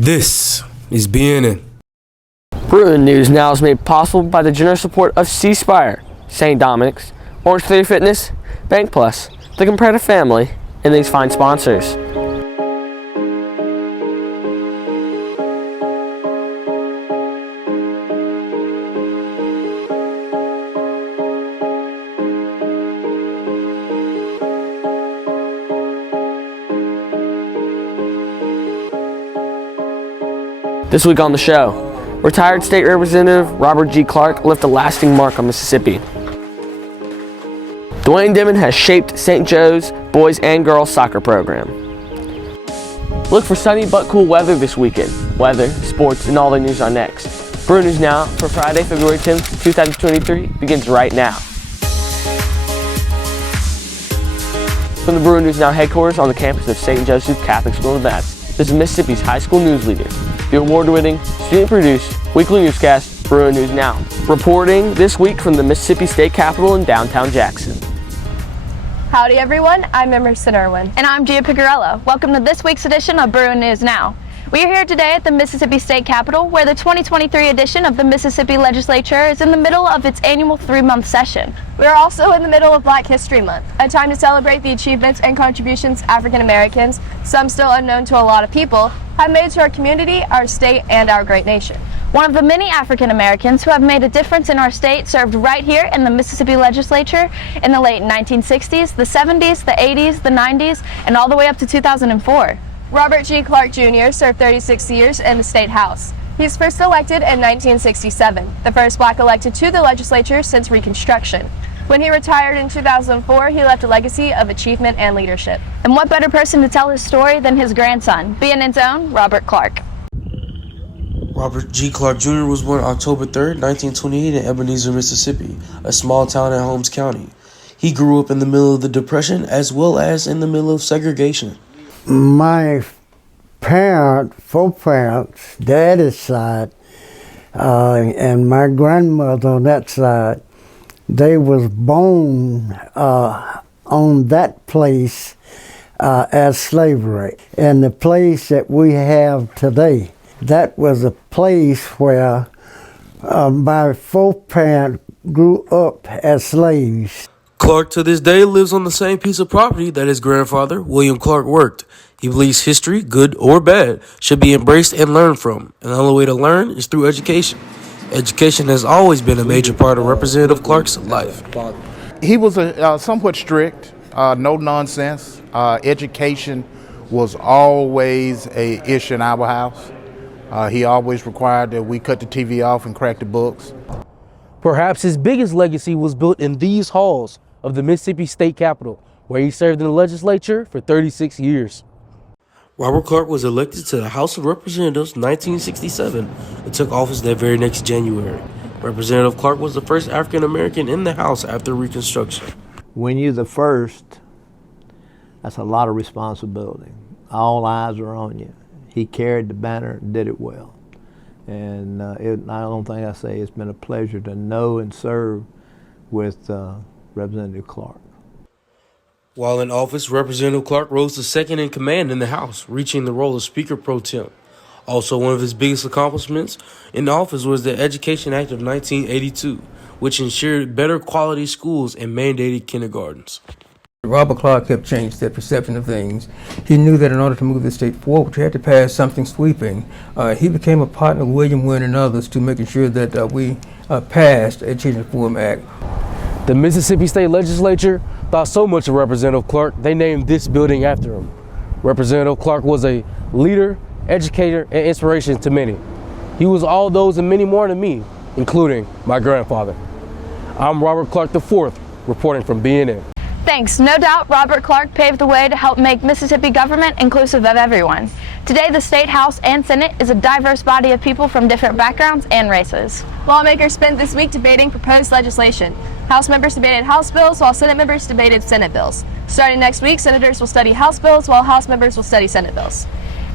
This is BNN. Bruin News Now is made possible by the generous support of C Spire, St. Dominic's, Orange Theory Fitness, Bank Plus, the Comparative Family, and these fine sponsors. This week on the show, retired State Representative Robert G. Clark left a lasting mark on Mississippi. Dwayne Dimon has shaped St. Joe's boys and girls soccer program. Look for sunny but cool weather this weekend. Weather, sports, and all the news are next. Bruin News Now for Friday, February 10th, 2023 begins right now. From the Bruin News Now headquarters on the campus of St. Joseph's Catholic School of Madison, this is Mississippi's high school news leader, the award-winning, student-produced weekly newscast, Bruin News Now. Reporting this week from the Mississippi State Capitol in downtown Jackson. Howdy everyone, I'm Emerson Irwin. And I'm Gia Picarella. Welcome to this week's edition of Bruin News Now. We are here today at the Mississippi State Capitol, where the 2023 edition of the Mississippi Legislature is in the middle of its annual 3-month session. We are also in the middle of Black History Month, a time to celebrate the achievements and contributions African Americans, some still unknown to a lot of people, have made to our community, our state, and our great nation. One of the many African Americans who have made a difference in our state served right here in the Mississippi Legislature in the late 1960s, the 70s, the 80s, the 90s, and all the way up to 2004. Robert G. Clark Jr. served 36 years in the State House. He was first elected in 1967, the first Black elected to the legislature since Reconstruction. When he retired in 2004, he left a legacy of achievement and leadership. And what better person to tell his story than his grandson, BNN's own Robert Clark. Robert G. Clark Jr. was born October 3rd, 1928 in Ebenezer, Mississippi, a small town in Holmes County. He grew up in the middle of the Depression as well as in the middle of segregation. My four parents, daddy's side, and my grandmother on that side, they was born on that place as slavery. And the place that we have today, that was a place where my four parents grew up as slaves. Clark to this day lives on the same piece of property that his grandfather, William Clark, worked. He believes history, good or bad, should be embraced and learned from. And the only way to learn is through education. Education has always been a major part of Representative Clark's life. He was somewhat strict, no nonsense. Education was always an issue in our house. He always required that we cut the TV off and crack the books. Perhaps his biggest legacy was built in these halls of the Mississippi State Capitol, where he served in the legislature for 36 years. Robert Clark was elected to the House of Representatives in 1967 and took office that very next January. Representative Clark was the first African American in the House after Reconstruction. When you're the first, that's a lot of responsibility. All eyes are on you. He carried the banner and did it well. And I don't think I say it's been a pleasure to know and serve with Representative Clark. While in office, Representative Clark rose to second in command in the House, reaching the role of Speaker Pro Tem. Also, one of his biggest accomplishments in office was the Education Act of 1982, which ensured better quality schools and mandated kindergartens. Robert Clark helped change the perception of things. He knew that in order to move the state forward, we had to pass something sweeping. He became a partner with William Wynn and others to making sure that we passed the Education Reform Act. The Mississippi State Legislature thought so much of Representative Clark, they named this building after him. Representative Clark was a leader, educator, and inspiration to many. He was all those and many more to me, including my grandfather. I'm Robert Clark IV, reporting from BNN. Thanks. No doubt Robert Clark paved the way to help make Mississippi government inclusive of everyone. Today, the State House and Senate is a diverse body of people from different backgrounds and races. Lawmakers spent this week debating proposed legislation. House members debated House bills while Senate members debated Senate bills. Starting next week, senators will study House bills while House members will study Senate bills.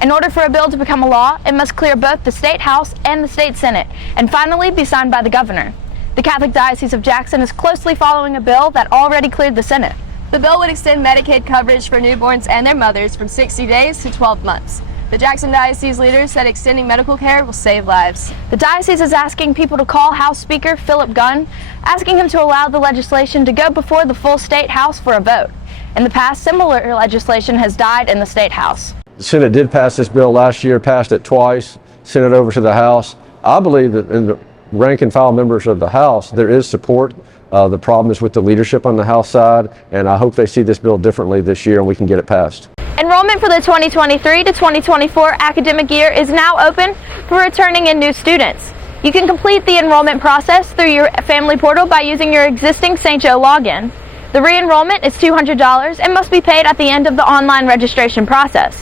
In order for a bill to become a law, it must clear both the State House and the State Senate, and finally be signed by the governor. The Catholic Diocese of Jackson is closely following a bill that already cleared the Senate. The bill would extend Medicaid coverage for newborns and their mothers from 60 days to 12 months. The Jackson Diocese leader said extending medical care will save lives. The diocese is asking people to call House Speaker Philip Gunn, asking him to allow the legislation to go before the full state House for a vote. In the past, similar legislation has died in the state House. The Senate did pass this bill last year, passed it twice, sent it over to the House. I believe that in the rank and file members of the House, there is support. The problem is with the leadership on the House side, and I hope they see this bill differently this year and we can get it passed. Enrollment for the 2023 to 2024 academic year is now open for returning and new students. You can complete the enrollment process through your family portal by using your existing St. Joe login. The re-enrollment is $200 and must be paid at the end of the online registration process.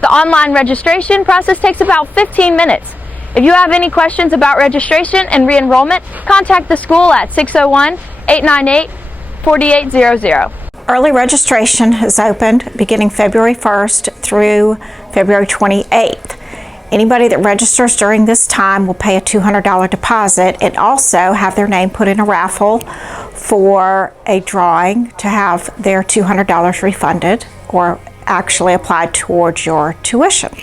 The online registration process takes about 15 minutes. If you have any questions about registration and re-enrollment, contact the school at 601-898-4800. Early registration has opened beginning February 1st through February 28th. Anybody that registers during this time will pay a $200 deposit and also have their name put in a raffle for a drawing to have their $200 refunded or actually applied towards your tuition.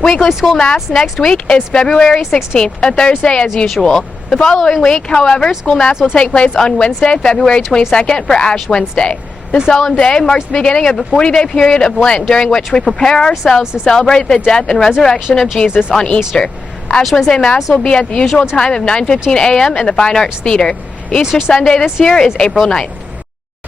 Weekly school mass next week is February 16th, a Thursday as usual. The following week, however, school mass will take place on Wednesday, February 22nd for Ash Wednesday. This solemn day marks the beginning of the 40-day period of Lent during which we prepare ourselves to celebrate the death and resurrection of Jesus on Easter. Ash Wednesday Mass will be at the usual time of 9:15 a.m. in the Fine Arts Theater. Easter Sunday this year is April 9th.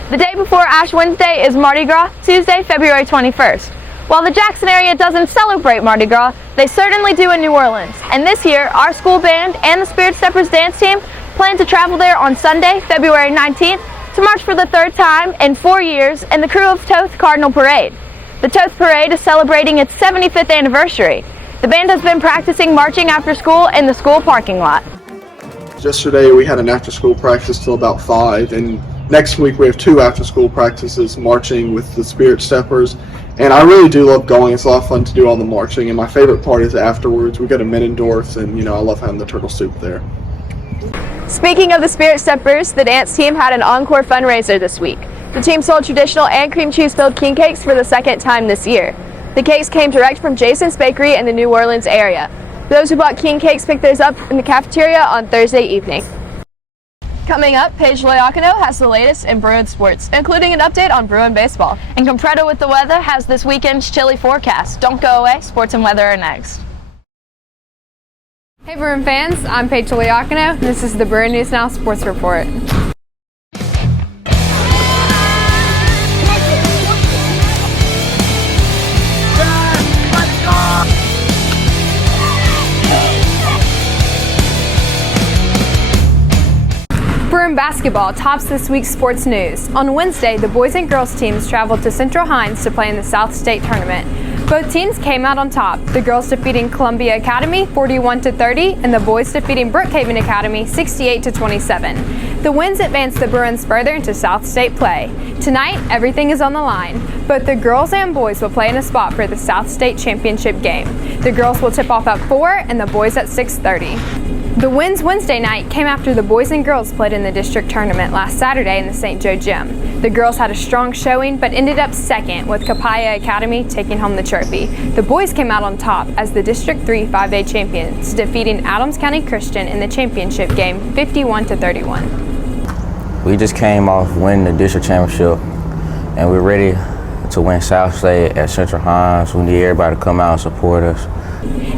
The day before Ash Wednesday is Mardi Gras, Tuesday, February 21st. While the Jackson area doesn't celebrate Mardi Gras, they certainly do in New Orleans. And this year, our school band and the Spirit Steppers dance team plan to travel there on Sunday, February 19th, to march for the third time in 4 years in the crew of Toth Cardinal Parade. The Toth Parade is celebrating its 75th anniversary. The band has been practicing marching after school in the school parking lot. Yesterday we had an after-school practice till about 5, and next week we have 2 after-school practices marching with the Spirit Steppers. And I really do love going. It's a lot of fun to do all the marching, and my favorite part is afterwards. We go to Middendorf's, and I love having the turtle soup there. Speaking of the Spirit Steppers, the dance team had an encore fundraiser this week. The team sold traditional and cream cheese filled king cakes for the second time this year. The cakes came direct from Jason's Bakery in the New Orleans area. Those who bought king cakes picked theirs up in the cafeteria on Thursday evening. Coming up, Paige Loiacono has the latest in Bruin sports, including an update on Bruin baseball. And Compredo with the weather has this weekend's chilly forecast. Don't go away, sports and weather are next. Hey Bruin fans, I'm Paige Loiacono. This is the Bruin News Now Sports Report. Bruin basketball tops this week's sports news. On Wednesday, the boys and girls teams traveled to Central Hines to play in the South State Tournament. Both teams came out on top, the girls defeating Columbia Academy 41-30 and the boys defeating Brookhaven Academy 68-27. The wins advanced the Bruins further into South State play. Tonight, everything is on the line. Both the girls and boys will play in a spot for the South State Championship game. The girls will tip off at 4 and the boys at 6:30. The wins Wednesday night came after the boys and girls played in the district tournament last Saturday in the St. Joe Gym. The girls had a strong showing but ended up second, with Capaya Academy taking home the trophy. The boys came out on top as the District 3 5A champions, defeating Adams County Christian in the championship game 51-31. We just came off winning the district championship, and we're ready to win South State at Central Hines. We need everybody to come out and support us.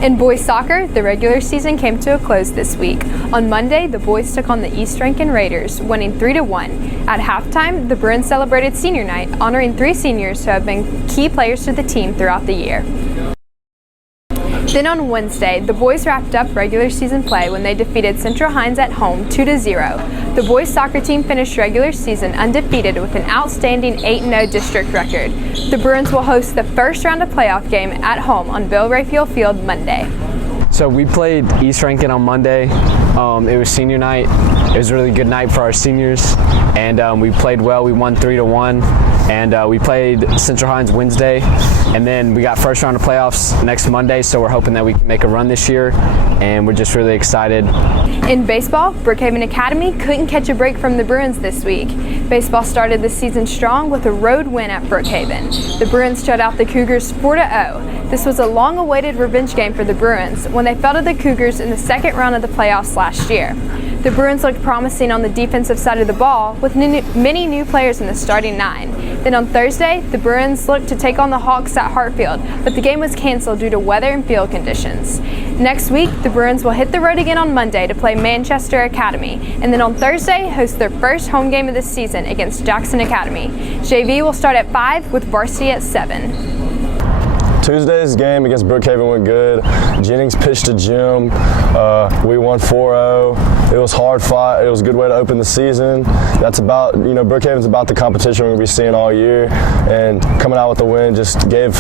In boys soccer, the regular season came to a close this week. On Monday, the boys took on the East Rankin Raiders, winning 3-1. At halftime, the Bruins celebrated senior night, honoring 3 seniors who have been key players to the team throughout the year. Then on Wednesday, the boys wrapped up regular season play when they defeated Central Hines at home 2-0. The boys soccer team finished regular season undefeated with an outstanding 8-0 district record. The Bruins will host the first round of playoff game at home on Bill Rayfield Field Monday. So we played East Rankin on Monday. It was senior night. It was a really good night for our seniors, and we played well. We won 3-1, and we played Central Hines Wednesday, and then we got first round of playoffs next Monday, so we're hoping that we can make a run this year, and we're just really excited. In baseball, Brookhaven Academy couldn't catch a break from the Bruins this week. Baseball started the season strong with a road win at Brookhaven. The Bruins shut out the Cougars 4-0. This was a long-awaited revenge game for the Bruins when they fell to the Cougars in the second round of the playoffs last year. The Bruins looked promising on the defensive side of the ball with many new players in the starting 9. Then on Thursday, the Bruins looked to take on the Hawks at Hartfield, but the game was canceled due to weather and field conditions. Next week, the Bruins will hit the road again on Monday to play Manchester Academy, and then on Thursday, host their first home game of the season against Jackson Academy. JV will start at 5 with varsity at 7. Tuesday's game against Brookhaven went good. Jennings pitched to Jim. We won 4-0. It was hard fought. It was a good way to open the season. That's about, Brookhaven's about the competition we're going to be seeing all year. And coming out with the win just gave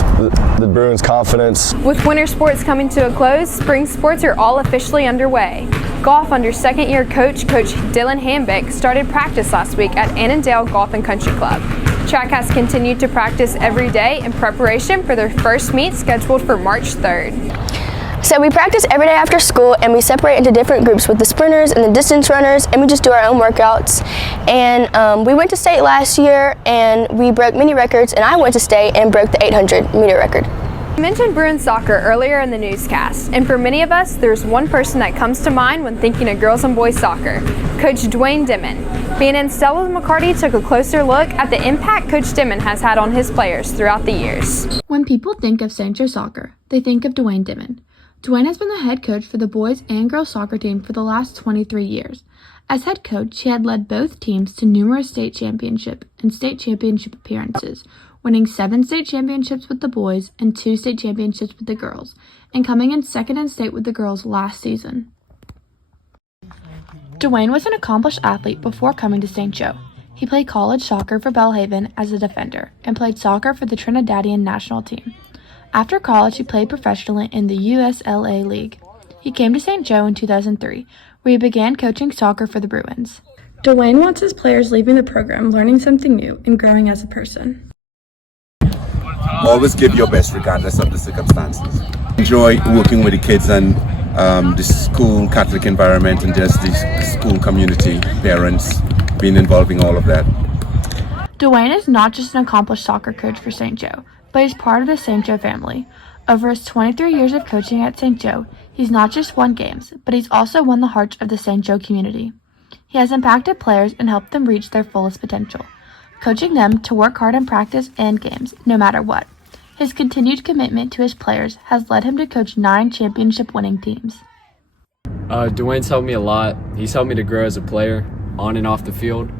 the Bruins confidence. With winter sports coming to a close, spring sports are all officially underway. Golf under second-year Coach Dylan Hambeck started practice last week at Annandale Golf and Country Club. Track has continued to practice every day in preparation for their first meet scheduled for March 3rd. So we practice every day after school, and we separate into different groups with the sprinters and the distance runners, and we just do our own workouts. And we went to state last year and we broke many records, and I went to state and broke the 800-meter record. I mentioned Bruin soccer earlier in the newscast, and for many of us, there's one person that comes to mind when thinking of girls and boys soccer, Coach Dwayne Dimon. Being in Stella McCarty took a closer look at the impact Coach Dimon has had on his players throughout the years. When people think of St. Joe soccer, they think of Dwayne Dimon. Dwayne has been the head coach for the boys and girls soccer team for the last 23 years. As head coach, he had led both teams to numerous state championship and state championship appearances, winning 7 state championships with the boys and 2 state championships with the girls, and coming in second in state with the girls last season. Dwayne was an accomplished athlete before coming to St. Joe. He played college soccer for Belhaven as a defender and played soccer for the Trinidadian national team. After college, he played professionally in the USLA League. He came to St. Joe in 2003, where he began coaching soccer for the Bruins. Dwayne wants his players leaving the program learning something new and growing as a person. Always give your best regardless of the circumstances. Enjoy working with the kids and the school Catholic environment and just the school community, parents, being involved in all of that. Dwayne is not just an accomplished soccer coach for St. Joe, but he's part of the St. Joe family. Over his 23 years of coaching at St. Joe, he's not just won games, but he's also won the hearts of the St. Joe community. He has impacted players and helped them reach their fullest potential, coaching them to work hard in practice and games, no matter what. His continued commitment to his players has led him to coach 9 championship-winning teams. Dwayne's helped me a lot. He's helped me to grow as a player, on and off the field.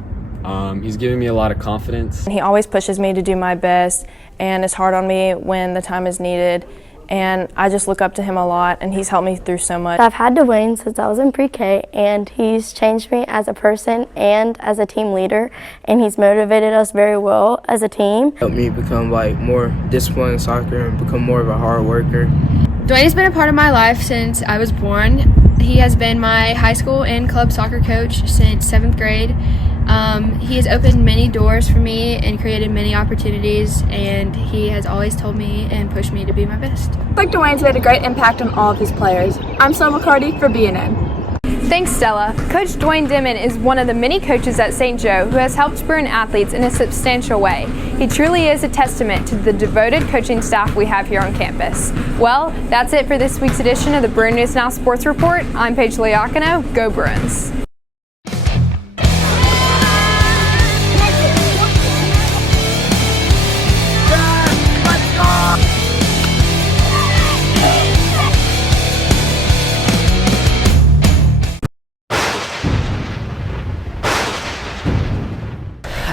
He's given me a lot of confidence. He always pushes me to do my best and is hard on me when the time is needed. And I just look up to him a lot, and he's helped me through so much. I've had Dwayne since I was in pre-K, and he's changed me as a person and as a team leader, and he's motivated us very well as a team. Helped me become more disciplined in soccer and become more of a hard worker. Dwayne has been a part of my life since I was born. He has been my high school and club soccer coach since 7th grade. He has opened many doors for me and created many opportunities, and he has always told me and pushed me to be my best. Dwayne's made a great impact on all of his players. I'm Stella McCarty for BNN. Thanks, Stella. Coach Dwayne Dimon is one of the many coaches at St. Joe who has helped Bruin athletes in a substantial way. He truly is a testament to the devoted coaching staff we have here on campus. Well, that's it for this week's edition of the Bruin News Now Sports Report. I'm Paige Liacano. Go Bruins!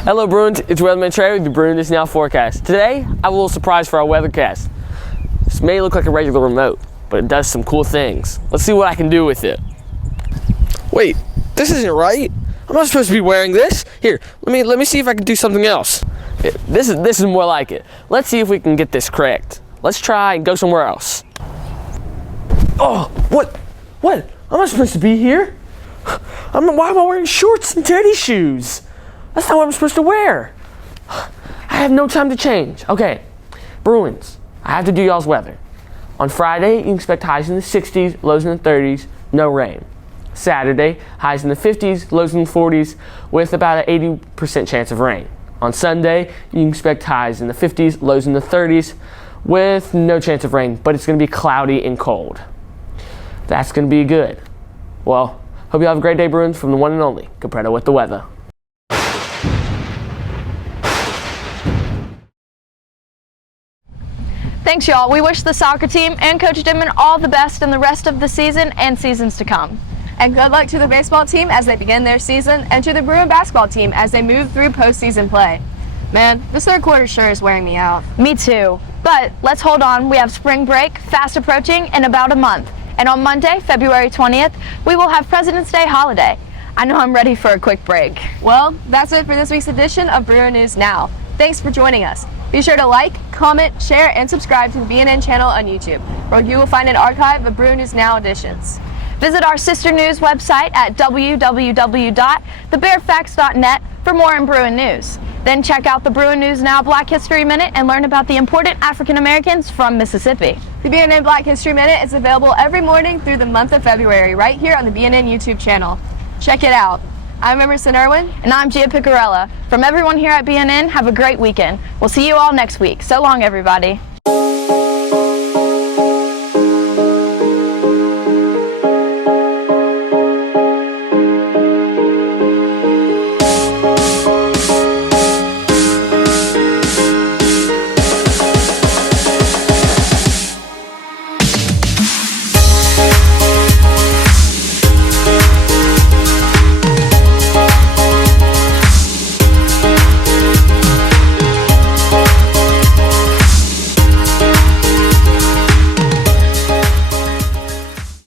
Hello Bruins, it's Weatherman Trey with the Bruin News Now forecast. Today, I have a little surprise for our weathercast. This may look like a regular remote, but it does some cool things. Let's see what I can do with it. Wait, this isn't right. I'm not supposed to be wearing this. Here, let me see if I can do something else. This is more like it. Let's see if we can get this correct. Let's try and go somewhere else. Oh, what? I'm not supposed to be here. Why am I wearing shorts and teddy shoes? That's not what I'm supposed to wear. I have no time to change. Okay, Bruins, I have to do y'all's weather. On Friday, you can expect highs in the 60s, lows in the 30s, no rain. Saturday, highs in the 50s, lows in the 40s, with about an 80% chance of rain. On Sunday, you can expect highs in the 50s, lows in the 30s, with no chance of rain, but it's going to be cloudy and cold. That's going to be good. Well, hope you have a great day, Bruins, from the one and only Capreto with the weather. Thanks, y'all. We wish the soccer team and Coach Dimon all the best in the rest of the season and seasons to come. And good luck to the baseball team as they begin their season, and to the Bruin basketball team as they move through postseason play. Man, this third quarter sure is wearing me out. Me too. But let's hold on. We have spring break fast approaching in about a month. And on Monday, February 20th, we will have President's Day holiday. I know I'm ready for a quick break. Well, that's it for this week's edition of Bruin News Now. Thanks for joining us. Be sure to like, comment, share, and subscribe to the BNN channel on YouTube, where you will find an archive of Bruin News Now editions. Visit our sister news website at www.thebearfacts.net for more on Bruin news. Then check out the Bruin News Now Black History Minute and learn about the important African Americans from Mississippi. The BNN Black History Minute is available every morning through the month of February right here on the BNN YouTube channel. Check it out. I'm Emerson Irwin. And I'm Gia Picarella. From everyone here at BNN, have a great weekend. We'll see you all next week. So long, everybody.